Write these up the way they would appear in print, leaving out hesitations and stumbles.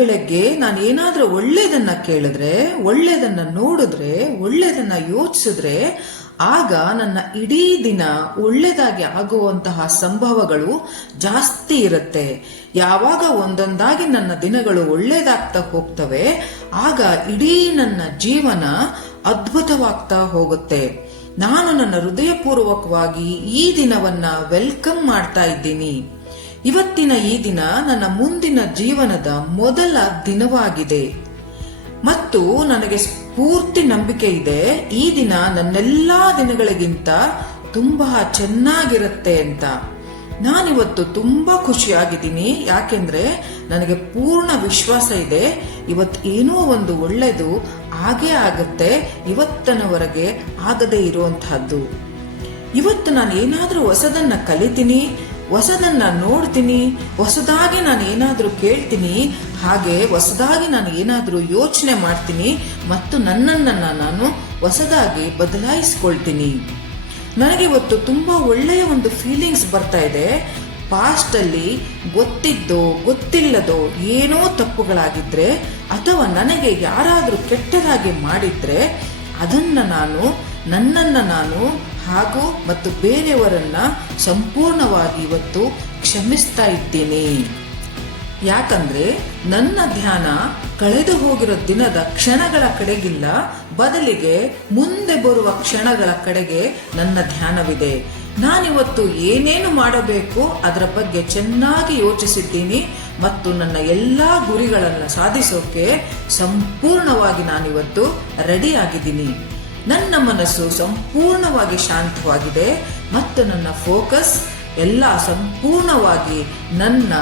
ಬೆಳಗ್ಗೆ ನಾನು ಏನಾದ್ರೂ ಒಳ್ಳೇದನ್ನ ಕೇಳಿದ್ರೆ, ಒಳ್ಳೇದನ್ನ ನೋಡಿದ್ರೆ, ಒಳ್ಳೇದನ್ನ ಯೋಚಿಸಿದ್ರೆ, ಆಗ ನನ್ನ ಇಡೀ ದಿನ ಒಳ್ಳೇದಾಗಿ ಆಗುವಂತಹ ಸಂಭವಗಳು ಜಾಸ್ತಿ ಇರುತ್ತೆ. ಯಾವಾಗ ಒಂದೊಂದಾಗಿ ನನ್ನ ದಿನಗಳು ಒಳ್ಳೇದಾಗ್ತಾ ಹೋಗ್ತವೆ, ಆಗ ಇಡೀ ನನ್ನ ಜೀವನ ಅದ್ಭುತವಾಗ್ತಾ ಹೋಗುತ್ತೆ. ನಾನು ನನ್ನ ಹೃದಯಪೂರ್ವಕವಾಗಿ ಈ ದಿನವನ್ನ ವೆಲ್ಕಮ್ ಮಾಡ್ತಾ ಇದ್ದೀನಿ. ಇವತ್ತಿನ ಈ ದಿನ ನನ್ನ ಮುಂದಿನ ಜೀವನದ ಮೊದಲ ದಿನವಾಗಿದೆ ಮತ್ತು ನನಗೆ ಪೂರ್ತಿ ನಂಬಿಕೆ ಇದೆ ಈ ದಿನ ನನ್ನೆಲ್ಲಾ ದಿನಗಳಿಗಿಂತ ತುಂಬಾ ಚೆನ್ನಾಗಿರುತ್ತೆ ಅಂತ. ನಾನಿವತ್ತು ತುಂಬಾ ಖುಷಿಯಾಗಿದ್ದೀನಿ. ಯಾಕೆಂದ್ರೆ ನನಗೆ ಪೂರ್ಣ ವಿಶ್ವಾಸ ಇದೆ ಇವತ್ತು ಏನೋ ಒಂದು ಒಳ್ಳೇದು ಆಗೇ ಆಗುತ್ತೆ. ಇವತ್ತನವರೆಗೆ ಆಗದೆ ಇರುವಂತಹದ್ದು. ಇವತ್ತು ನಾನು ಏನಾದ್ರೂ ಹೊಸದನ್ನ ಕಲಿತೀನಿ, ಹೊಸದನ್ನ ನೋಡ್ತೀನಿ, ಹೊಸದಾಗಿ ನಾನು ಏನಾದ್ರೂ ಕೇಳ್ತೀನಿ, ಹಾಗೆ ಹೊಸದಾಗಿ ನಾನು ಏನಾದ್ರೂ ಯೋಚನೆ ಮಾಡ್ತೀನಿ ಮತ್ತು ನನ್ನನ್ನ ನಾನು ಹೊಸದಾಗಿ ಬದಲಾಯಿಸ್ಕೊಳ್ತೀನಿ. ನನಗೆ ಇವತ್ತು ತುಂಬಾ ಒಳ್ಳೆಯ ಒಂದು ಫೀಲಿಂಗ್ಸ್ ಬರ್ತಾ ಇದೆ. ಪಾಸ್ಟ್ ಅಲ್ಲಿ ಗೊತ್ತಿದ್ದೋ ಗೊತ್ತಿಲ್ಲದೋ ಏನೋ ತಪ್ಪುಗಳಾಗಿದ್ರೆ ಅಥವಾ ನನಗೆ ಯಾರಾದ್ರೂ ಕೆಟ್ಟದಾಗಿ ಮಾಡಿದ್ರೆ ಅದನ್ನ ನಾನು ನನ್ನನ್ನ ನಾನು ಹಾಗೂ ಮತ್ತು ಬೇರೆಯವರನ್ನ ಸಂಪೂರ್ಣವಾಗಿ ಇವತ್ತು ಕ್ಷಮಿಸ್ತಾ ಇದ್ದೀನಿ. ಯಾಕಂದ್ರೆ ನನ್ನ ಧ್ಯಾನ ಕಳೆದು ಹೋಗಿರೋ ದಿನದ ಕ್ಷಣಗಳ ಕಡೆಗಿಲ್ಲ, ಬದಲಿಗೆ ಮುಂದೆ ಬರುವ ಕ್ಷಣಗಳ ಕಡೆಗೆ ನನ್ನ ಧ್ಯಾನವಿದೆ. ನಾನಿವತ್ತು ಏನೇನು ಮಾಡಬೇಕು ಅದರ ಬಗ್ಗೆ ಚೆನ್ನಾಗಿ ಯೋಚಿಸಿದ್ದೀನಿ ಮತ್ತು ನನ್ನ ಎಲ್ಲಾ ಗುರಿಗಳನ್ನು ಸಾಧಿಸೋಕೆ ಸಂಪೂರ್ಣವಾಗಿ ನಾನಿವತ್ತು ರೆಡಿ ಆಗಿದ್ದೀನಿ. ನನ್ನ ಮನಸ್ಸು ಸಂಪೂರ್ಣವಾಗಿ ಶಾಂತವಾಗಿದೆ ಮತ್ತು ನನ್ನ ಫೋಕಸ್ ಎಲ್ಲ ಸಂಪೂರ್ಣವಾಗಿ ನನ್ನ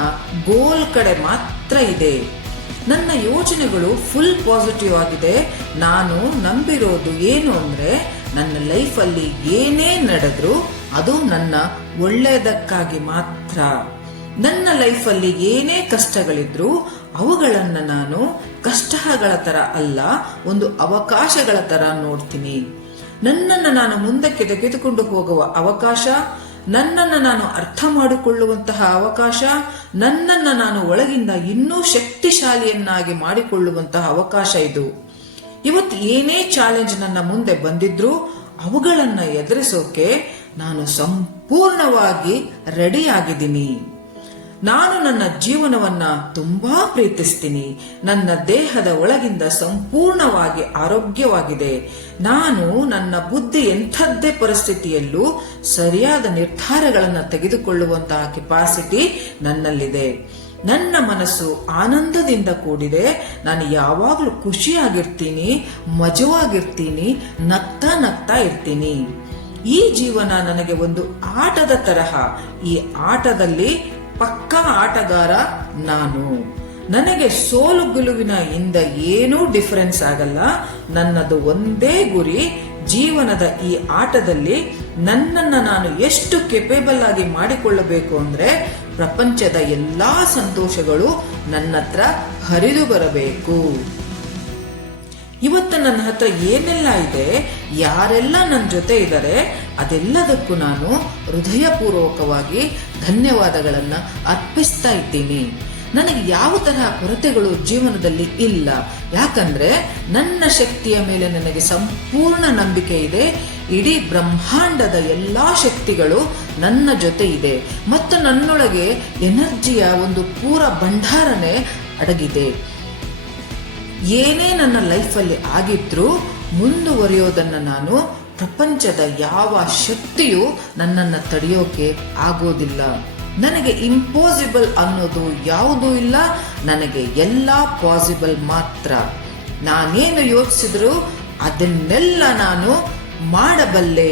ಗೋಲ್ ಕಡೆ ಮಾತ್ರ ಇದೆ. ನನ್ನ ಯೋಚನೆಗಳು ಫುಲ್ ಪಾಸಿಟಿವ್ ಆಗಿದೆ. ನಾನು ನಂಬಿರೋದು ಏನು ಅಂದ್ರೆ ನನ್ನ ಲೈಫಲ್ಲಿ ಏನೇ ನಡೆದ್ರು ಅದು ನನ್ನ ಒಳ್ಳೆಯದಕ್ಕಾಗಿ ಮಾತ್ರ. ನನ್ನ ಲೈಫಲ್ಲಿ ಏನೇ ಕಷ್ಟಗಳಿದ್ರು ಅವುಗಳನ್ನ ನಾನು ಕಷ್ಟಗಳ ತರ ಅಲ್ಲ, ಒಂದು ಅವಕಾಶಗಳ ತರ ನೋಡ್ತೀನಿ. ನನ್ನನ್ನು ನಾನು ಮುಂದಕ್ಕೆ ತೆಗೆದುಕೊಂಡು ಹೋಗುವ ಅವಕಾಶ, ನನ್ನನ್ನು ನಾನು ಅರ್ಥ ಮಾಡಿಕೊಳ್ಳುವಂತಹ ಅವಕಾಶ, ನನ್ನನ್ನು ನಾನು ಒಳಗಿಂದ ಇನ್ನೂ ಶಕ್ತಿಶಾಲಿಯನ್ನಾಗಿ ಮಾಡಿಕೊಳ್ಳುವಂತಹ ಅವಕಾಶ ಇದು. ಇವತ್ತು ಏನೇ ಚಾಲೆಂಜ್ ನನ್ನ ಮುಂದೆ ಬಂದಿದ್ರು ಅವುಗಳನ್ನ ಎದುರಿಸೋಕೆ ನಾನು ಸಂಪೂರ್ಣವಾಗಿ ರೆಡಿ ಆಗಿದ್ದೀನಿ. ನಾನು ನನ್ನ ಜೀವನವನ್ನ ತುಂಬಾ ಪ್ರೀತಿಸ್ತೀನಿ. ನನ್ನ ದೇಹದ ಒಳಗಿಂದ ಸಂಪೂರ್ಣವಾಗಿ ಆರೋಗ್ಯವಾಗಿದೆ. ನಾನು ನನ್ನ ಬುದ್ಧಿ ಎಂಥದ್ದೇ ಪರಿಸ್ಥಿತಿಯಲ್ಲೂ ಸರಿಯಾದ ನಿರ್ಧಾರಗಳನ್ನು ತೆಗೆದುಕೊಳ್ಳುವಂತಹ ಕೆಪಾಸಿಟಿ ನನ್ನಲ್ಲಿದೆ. ನನ್ನ ಮನಸ್ಸು ಆನಂದದಿಂದ ಕೂಡಿದೆ. ನಾನು ಯಾವಾಗಲೂ ಖುಷಿಯಾಗಿರ್ತೀನಿ, ಮಜವಾಗಿರ್ತೀನಿ, ನಗ್ತಾ ನಗ್ತಾ ಇರ್ತೀನಿ. ಈ ಜೀವನ ನನಗೆ ಒಂದು ಆಟದ ತರಹ. ಈ ಆಟದಲ್ಲಿ ಪಕ್ಕಾ ಆಟಗಾರ ನಾನು. ನನಗೆ ಸೋಲು ಗೆಲುವಿನ ಇಂದ ಏನೂ ಡಿಫರೆನ್ಸ್ ಆಗಲ್ಲ. ನನ್ನದು ಒಂದೇ ಗುರಿ, ಜೀವನದ ಈ ಆಟದಲ್ಲಿ ನನ್ನನ್ನು ನಾನು ಎಷ್ಟು ಕೆಪೇಬಲ್ ಆಗಿ ಮಾಡಿಕೊಳ್ಳಬೇಕು ಅಂದ್ರೆ ಪ್ರಪಂಚದ ಎಲ್ಲಾ ಸಂತೋಷಗಳು ನನ್ನ ಹತ್ರ ಹರಿದು ಬರಬೇಕು. ಇವತ್ತು ನನ್ನ ಹತ್ರ ಏನೆಲ್ಲ ಇದೆ, ಯಾರೆಲ್ಲ ನನ್ನ ಜೊತೆ ಇದ್ದಾರೆ, ಅದೆಲ್ಲದಕ್ಕೂ ನಾನು ಹೃದಯಪೂರ್ವಕವಾಗಿ ಧನ್ಯವಾದಗಳನ್ನ ಅರ್ಪಿಸ್ತಾ ಇದ್ದೀನಿ. ನನಗೆ ಯಾವ ತರಹ ಕೊರತೆಗಳು ಜೀವನದಲ್ಲಿ ಇಲ್ಲ. ಯಾಕಂದ್ರೆ ನನ್ನ ಶಕ್ತಿಯ ಮೇಲೆ ನನಗೆ ಸಂಪೂರ್ಣ ನಂಬಿಕೆ ಇದೆ. ಇಡೀ ಬ್ರಹ್ಮಾಂಡದ ಎಲ್ಲಾ ಶಕ್ತಿಗಳು ನನ್ನ ಜೊತೆ ಇದೆ ಮತ್ತು ನನ್ನೊಳಗೆ ಎನರ್ಜಿಯ ಒಂದು ಪೂರ ಭಂಡಾರನೆ ಅಡಗಿದೆ. ಏನೇ ನನ್ನ ಲೈಫಲ್ಲಿ ಆಗಿದ್ರೂ ಮುಂದುವರಿಯೋದನ್ನ ನಾನು ಪ್ರಪಂಚದ ಯಾವ ಶಕ್ತಿಯು ನನ್ನನ್ನು ತಡೆಯೋಕೆ ಆಗೋದಿಲ್ಲ. ನನಗೆ ಇಂಪಾಸಿಬಲ್ ಅನ್ನೋದು ಯಾವುದೂ ಇಲ್ಲ. ನನಗೆ ಎಲ್ಲ ಪಾಸಿಬಲ್ ಮಾತ್ರ. ನಾನೇನು ಯೋಚಿಸಿದ್ರು ಅದನ್ನೆಲ್ಲ ನಾನು ಮಾಡಬಲ್ಲೆ.